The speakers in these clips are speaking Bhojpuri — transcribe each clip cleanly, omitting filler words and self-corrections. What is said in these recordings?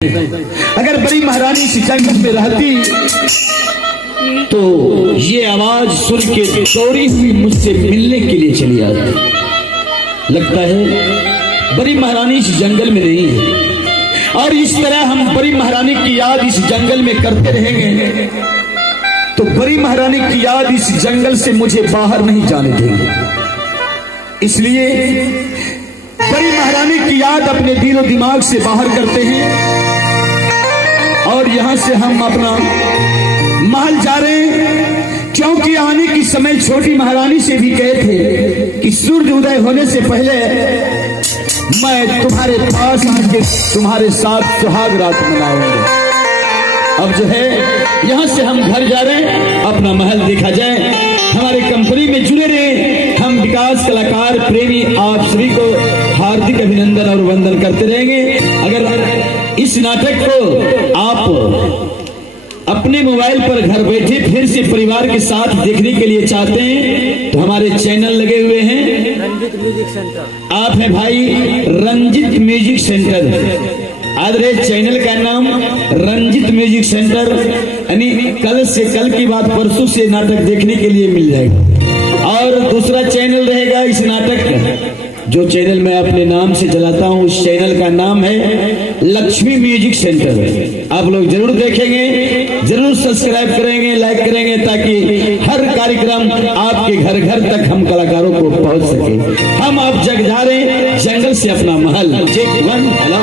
अगर बड़ी महारानी इस जंगल में रहती तो ये आवाज सुन के दौड़ी हुई मुझसे मिलने के लिए चली आती। लगता है बड़ी महारानी इस जंगल में नहीं है और इस तरह हम बड़ी महारानी की याद इस जंगल में करते रहेंगे तो बड़ी महारानी की याद इस जंगल से मुझे बाहर नहीं जाने देंगे। इसलिए बड़ी महारानी की याद अपने दिलो दिमाग से बाहर करते हैं और यहां से हम अपना महल जा रहे हैं, क्योंकि आने की समय छोटी महारानी से भी कहे थे कि सूर्य उदय होने से पहले मैं तुम्हारे पास आके तुम्हारे साथ सुहाग रात मनाऊंगा। अब जो है यहां से हम घर जा रहे हैं, अपना महल देखा जाए। हमारे कंपनी में जुड़े रहे हम विकास कलाकार प्रेमी आप सभी को हार्दिक अभिनंदन और वंदन करते रहेंगे। अगर इस नाटक को आप अपने मोबाइल पर घर बैठे फिर से परिवार के साथ देखने के लिए चाहते हैं तो हमारे चैनल लगे हुए हैं रंजित म्यूजिक सेंटर। आप हैं भाई रंजित म्यूजिक सेंटर। आज रहे चैनल का नाम रंजित म्यूजिक सेंटर, यानी कल से कल की बात परसों से नाटक देखने के लिए मिल जाएगा। और दूसरा चैनल रहेगा इस नाटक का, जो चैनल मैं अपने नाम से चलाता हूँ, उस चैनल का नाम है लक्ष्मी म्यूजिक सेंटर। आप लोग जरूर देखेंगे, जरूर सब्सक्राइब करेंगे, लाइक करेंगे, ताकि हर कार्यक्रम आपके घर घर तक हम कलाकारों को पहुंच सके। हम आप जग जा रहे हैं जंगल से अपना महल। चेक वन, हेलो।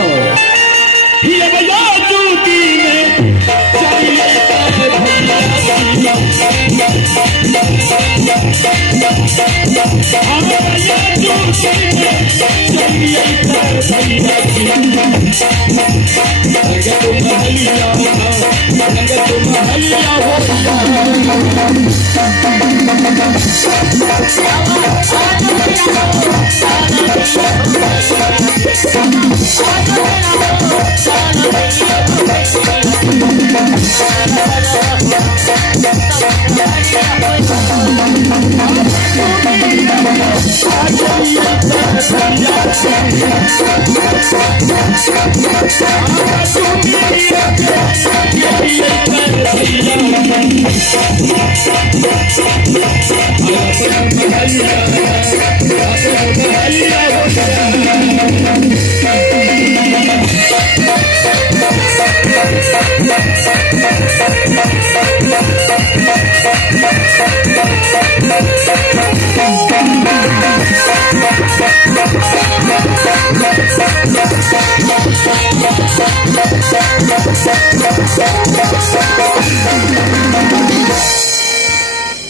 ये बजा चूती में चाहिए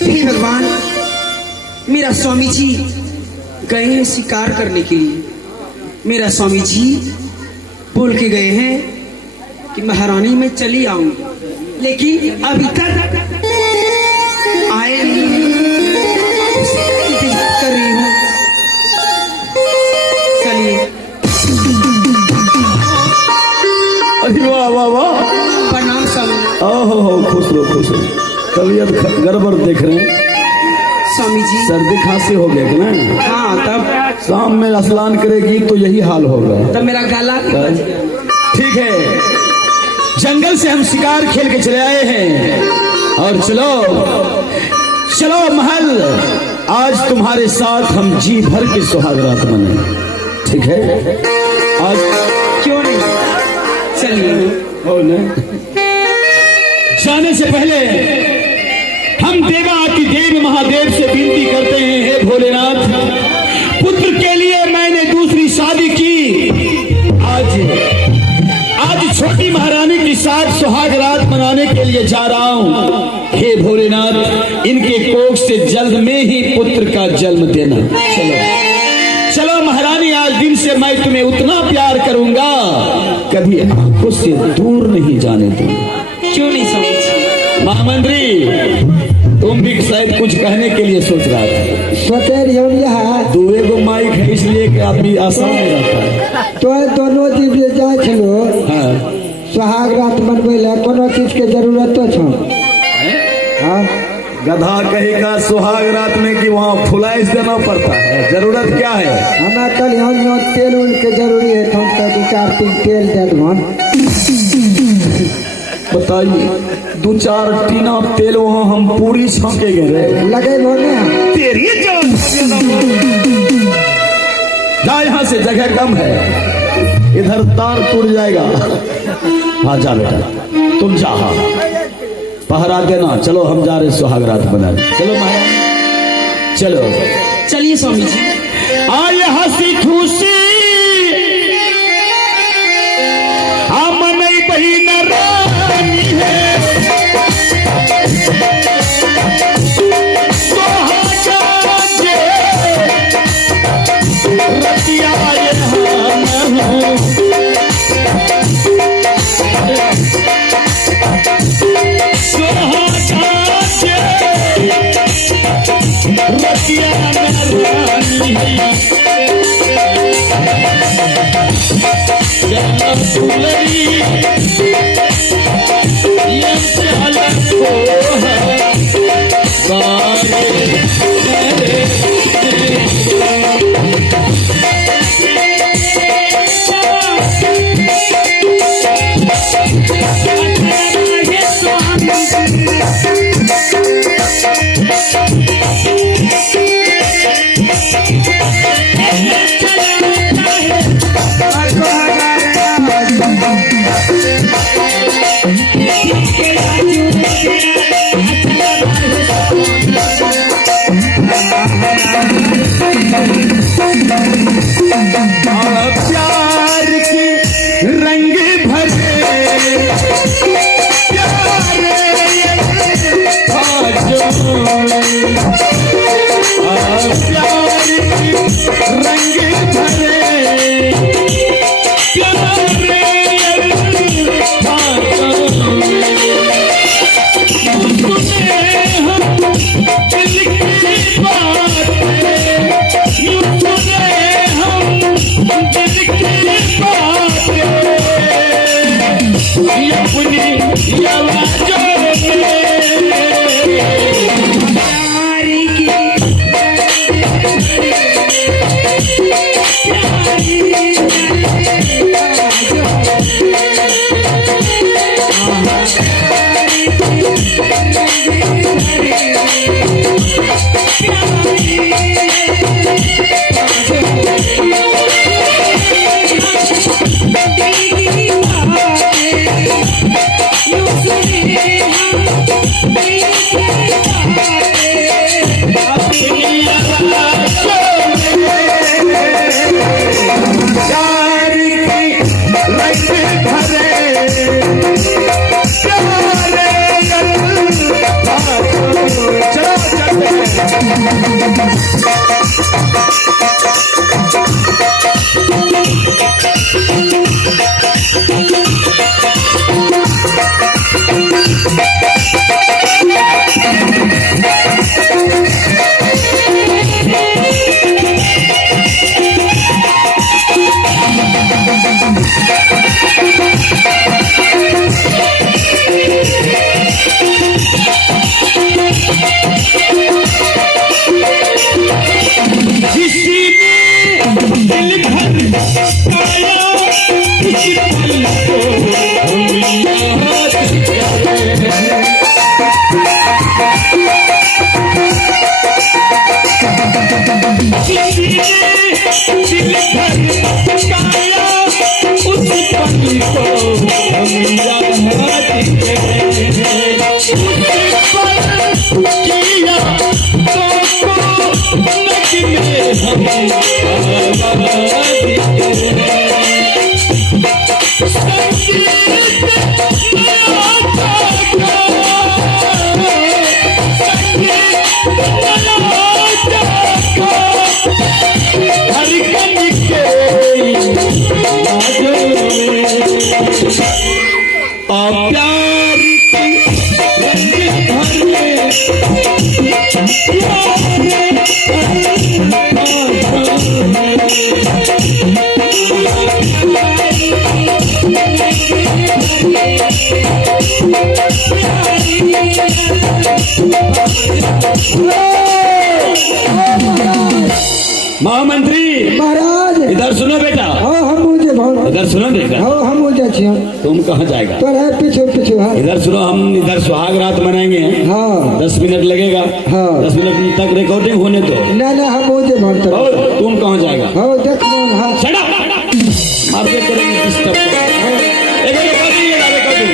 हे भगवान, मेरा स्वामी जी गए हैं शिकार करने के लिए। मेरा स्वामी जी बोल के गए हैं कि महारानी में चली आऊंगी, लेकिन अभी तक आए नहीं। इंतजार कर रही हूँ। चलिए। अरे वाह वाह वाह, प्रणाम स्वामी। ओहो, खुश रहो खुश रहो। तबीयत गड़बड़ देख रहे हैं स्वामी जी। सर्दी खांसी हो गया कि ना? हाँ, तब शाम में स्नान करेगी तो यही हाल होगा। तब मेरा गला ठीक है, जंगल से हम शिकार खेल के चले आए हैं और चलो चलो महल, आज तुम्हारे साथ हम जी भर के सुहाग रात मनाएं। ठीक है, आज क्यों नहीं? चलिए। हो न? जाने से पहले हम देवा की देव महादेव से विनती करते हैं, हे भोलेनाथ, पुत्र के लिए मैंने दूसरी शादी की। आज छोटी महारानी के साथ सुहाग रात मनाने के लिए जा रहा हूँ। हे भोलेनाथ, इनके कोख से जल्द में ही पुत्र का जन्म देना। चलो चलो महारानी, आज दिन से मैं तुम्हें उतना प्यार करूंगा कभी आंखों से दूर नहीं जाने दूंगा। क्यों नहीं समझ? महामंत्री, तुम भी शायद कुछ कहने के लिए सोच रहा था। दूरे को माइक है इसलिए कि आदमी आसान में रहता है। तो दोनों दिव्य जाए छलो। हाँ। सुहाग रात मनबे ला कोनो चीज के जरूरत तो छो। हाँ, गधा कहेगा सुहाग रात में कि वहाँ फुलाइश देना पड़ता है, जरूरत क्या है? हमें कल यहाँ तेल उल के जरूरी है तो हम 2-4 तेल दे दो। बताइए 2-4 टीना तेल वहाँ हम पूरी छांकेंगे रे। लगे बोले तेरी जान जा, यहाँ से जगह कम है, इधर तार टूट जाएगा। हाँ जा बेटा तुम जा, हाँ पहरा देना। चलो हम जा रहे सुहाग रात बनाने। चलो महाराज चलो। चलिए स्वामी जी। आय हंसी खुशी मन बहिन रानी है, सुहागा जे रतिया प्यार की रंग भरे प्यारे प्यार की रंग भरे प्यारी महामंत्री महाराज इधर सुनो बेटा, हाँ हम मुझे बहुत इधर सुनो बेटा। हाँ हम मुझे छियो तुम कहाँ जाएगा? तो है पीछे पीछे हाँ इधर सुनो, हम इधर सुहाग रात मनाएंगे। हाँ 10 मिनट लगेगा। हाँ। 10 मिनट तक रिकॉर्डिंग होने दो। ना ना हम मुझे बहुत और तुम कहाँ जाएगा? हाँ देख लो हाँ Shut up! मारते करेंगे डिस्टर्ब। एक रिकॉर्डिंग लगा, रिकॉर्डिंग।